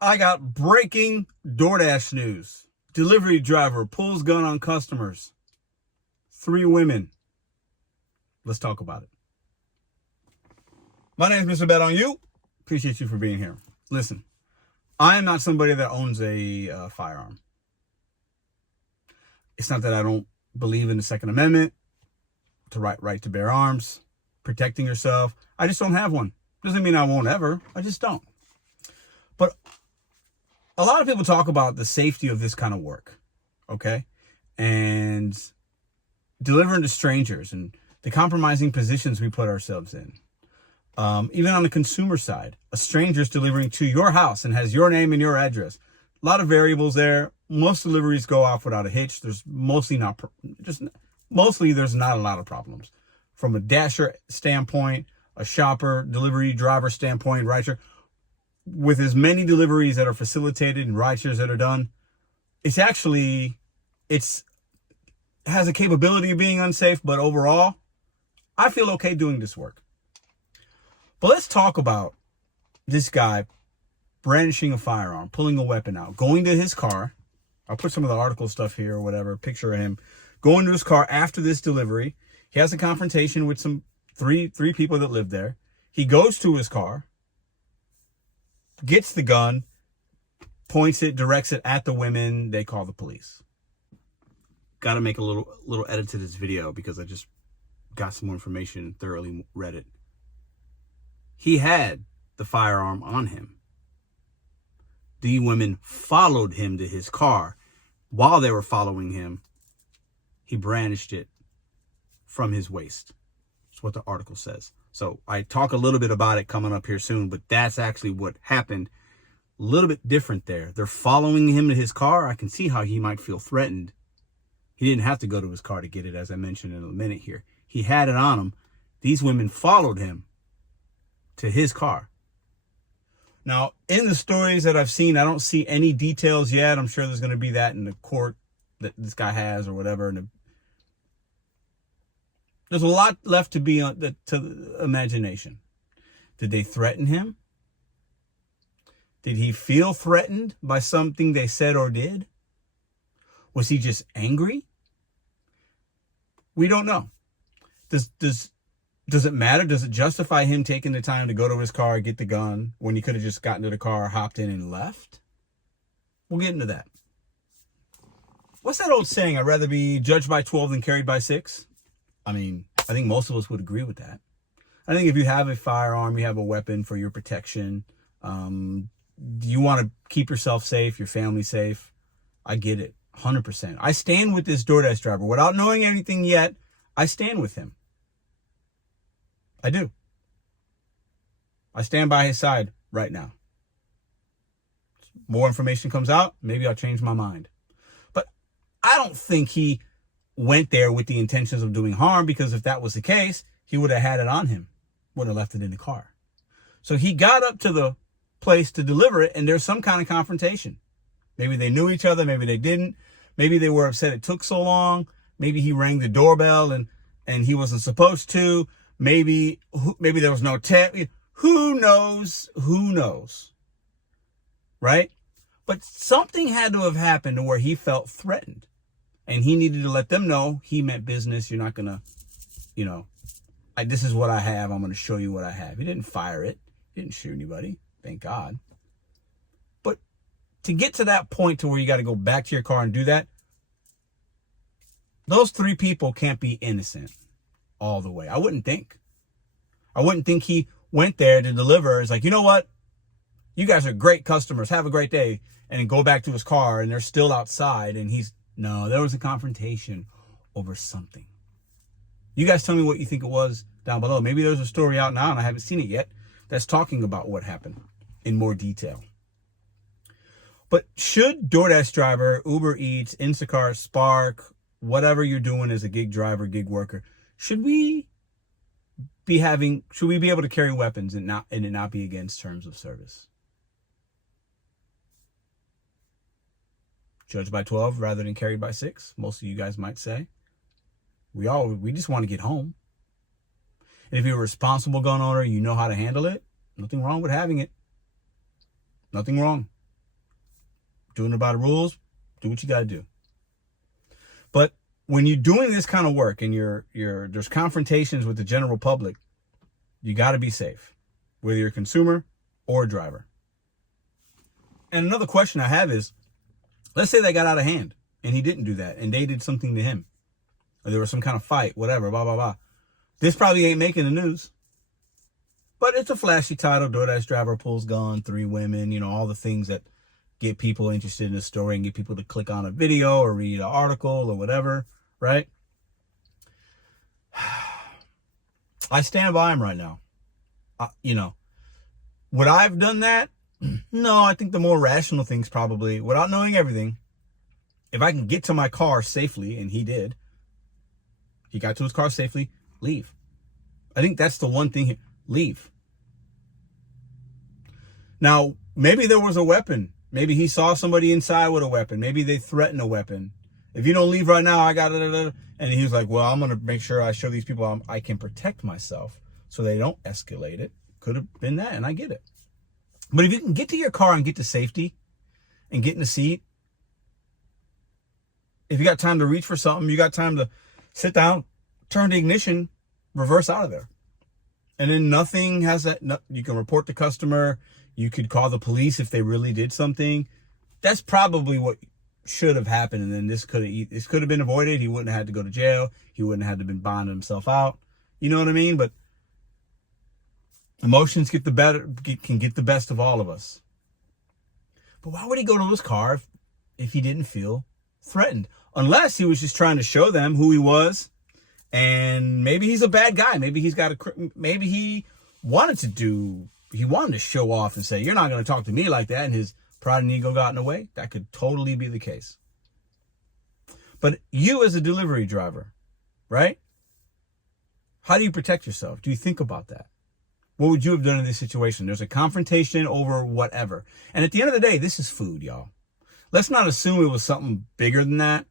I got breaking DoorDash news. Delivery driver pulls gun on customers. 3 women. Let's talk about it. My name is Mr.BetonYou. Appreciate you for being here. Listen, I am not somebody that owns a firearm. It's not that I don't believe in the Second Amendment, the right to bear arms, protecting yourself. I just don't have one. Doesn't mean I won't ever. I just don't. But a lot of people talk about the safety of this kind of work, okay? And delivering to strangers and the compromising positions we put ourselves in. Even on the consumer side, a stranger's delivering to your house and has your name and your address. A lot of variables there. Most deliveries go off without a hitch. There's mostly not a lot of problems. From a dasher standpoint, a shopper, delivery driver standpoint, rideshare, with as many deliveries that are facilitated and rideshares that are done, it has a capability of being unsafe, but overall, I feel okay doing this work. But let's talk about this guy brandishing a firearm, pulling a weapon out, going to his car. I'll put some of the article stuff here or whatever, picture of him going to his car after this delivery. He has a confrontation with some three people that live there. He goes to his car, gets the gun, points it, directs it at the women. They call the police. Got to make a little edit to this video because I just got some more information, thoroughly read it. He had the firearm on him. The women followed him to his car. While they were following him, he brandished it from his waist. That's what the article says. So I talk a little bit about it coming up here soon, but that's actually what happened. A little bit different there. They're following him to his car. I can see how he might feel threatened. He didn't have to go to his car to get it, as I mentioned in a minute here. He had it on him. These women followed him to his car. Now, in the stories that I've seen, I don't see any details yet. I'm sure there's going to be that in the court that this guy has or whatever. And there's a lot left to be to the imagination. Did they threaten him? Did he feel threatened by something they said or did? Was he just angry? We don't know. Does it matter? Does it justify him taking the time to go to his car, get the gun, when he could have just gotten to the car, hopped in, and left? We'll get into that. What's that old saying? I'd rather be judged by 12 than carried by 6. I mean, I think most of us would agree with that. I think if you have a firearm, you have a weapon for your protection. You want to keep yourself safe, your family safe. I get it, 100%. I stand with this DoorDash driver. Without knowing anything yet, I stand with him. I do. I stand by his side right now. More information comes out, maybe I'll change my mind. But I don't think he went there with the intentions of doing harm, because if that was the case, he would have had it on him, would have left it in the car. So he got up to the place to deliver it, and there's some kind of confrontation. Maybe they knew each other, maybe they didn't. Maybe they were upset it took so long. Maybe he rang the doorbell and he wasn't supposed to. Maybe there was no tap. Who knows? Who knows? Right? But something had to have happened to where he felt threatened. And he needed to let them know he meant business. You're not going to, this is what I have. I'm going to show you what I have. He didn't fire it. He didn't shoot anybody. Thank God. But to get to that point to where you got to go back to your car and do that, those 3 people can't be innocent all the way. I wouldn't think he went there to deliver. It's like, you know what? You guys are great customers. Have a great day. And then go back to his car and they're still outside. And no, there was a confrontation over something. You guys tell me what you think it was down below. Maybe there's a story out now and I haven't seen it yet that's talking about what happened in more detail. But should DoorDash driver, Uber Eats, Instacart, Spark, whatever you're doing as a gig driver, gig worker, should we be able to carry weapons and it not be against terms of service? Judged by 12 rather than carried by 6, most of you guys might say. We just want to get home. And if you're a responsible gun owner, you know how to handle it, nothing wrong with having it. Nothing wrong. doing it by the rules, do what you got to do. But when you're doing this kind of work and there's confrontations with the general public, you got to be safe, whether you're a consumer or a driver. And another question I have is, let's say they got out of hand and he didn't do that and they did something to him, or there was some kind of fight, whatever, blah, blah, blah. This probably ain't making the news, but it's a flashy title. DoorDash driver pulls gun, 3 women, all the things that get people interested in the story and get people to click on a video or read an article or whatever, right? I stand by him right now. Would I have done that? No, I think the more rational things probably, without knowing everything, if I can get to my car safely, and he did, he got to his car safely, leave. I think that's the one thing, leave. Now, maybe there was a weapon. Maybe he saw somebody inside with a weapon. Maybe they threatened a weapon. If you don't leave right now, I got it. And he was like, well, I'm going to make sure I show these people I can protect myself so they don't escalate it. Could have been that, and I get it. But if you can get to your car and get to safety and get in the seat, if you got time to reach for something, you got time to sit down, turn the ignition, reverse out of there. And then nothing has that. You can report the customer. You could call the police if they really did something. That's probably what should have happened. And then this could have been avoided. He wouldn't have had to go to jail. He wouldn't have had to been bonding himself out. You know what I mean? But emotions can get the best of all of us. But why would he go to his car if he didn't feel threatened? Unless he was just trying to show them who he was. And maybe he's a bad guy. Maybe he wanted to show off and say, you're not going to talk to me like that. And his pride and ego got in the way. That could totally be the case. But you as a delivery driver, right? How do you protect yourself? Do you think about that? What would you have done in this situation? There's a confrontation over whatever. And at the end of the day, this is food, y'all. Let's not assume it was something bigger than that.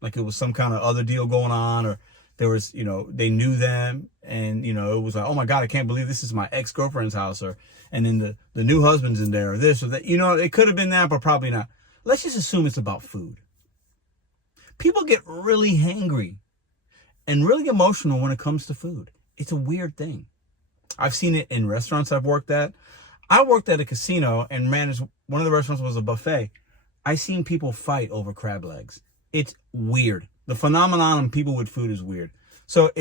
Like it was some kind of other deal going on, or there was, they knew them and, it was like, oh my God, I can't believe this is my ex-girlfriend's house, and then the new husband's in there, or this or that. It could have been that, but probably not. Let's just assume it's about food. People get really hangry and really emotional when it comes to food. It's a weird thing. I've seen it in restaurants I've worked at. I worked at a casino and managed, one of the restaurants was a buffet. I seen people fight over crab legs. It's weird. The phenomenon of people with food is weird. So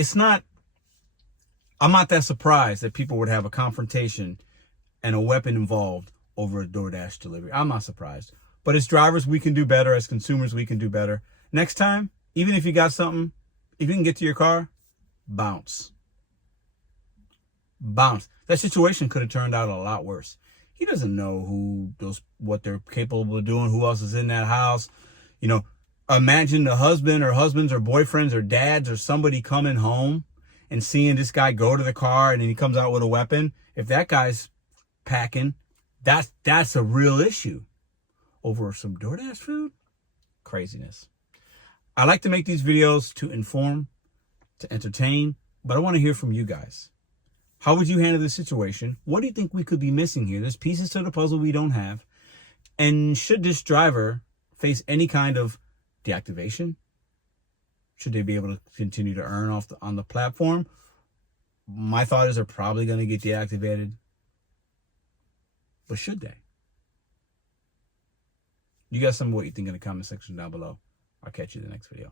I'm not that surprised that people would have a confrontation and a weapon involved over a DoorDash delivery. I'm not surprised. But as drivers, we can do better. As consumers, we can do better. Next time, even if you got something, if you can get to your car, bounce. Bounce. That situation could have turned out a lot worse. He doesn't know what they're capable of doing, who else is in that house. Imagine the husband or husbands or boyfriends or dads or somebody coming home and seeing this guy go to the car and then he comes out with a weapon. If that guy's packing, that's a real issue. Over some DoorDash food? Craziness. I like to make these videos to inform, to entertain, but I want to hear from you guys. How would you handle this situation? What do you think we could be missing here? There's pieces to the puzzle we don't have. And should this driver face any kind of deactivation? Should they be able to continue to earn on the platform? My thought is they're probably going to get deactivated. But should they? You guys, some of what you think in the comment section down below. I'll catch you in the next video.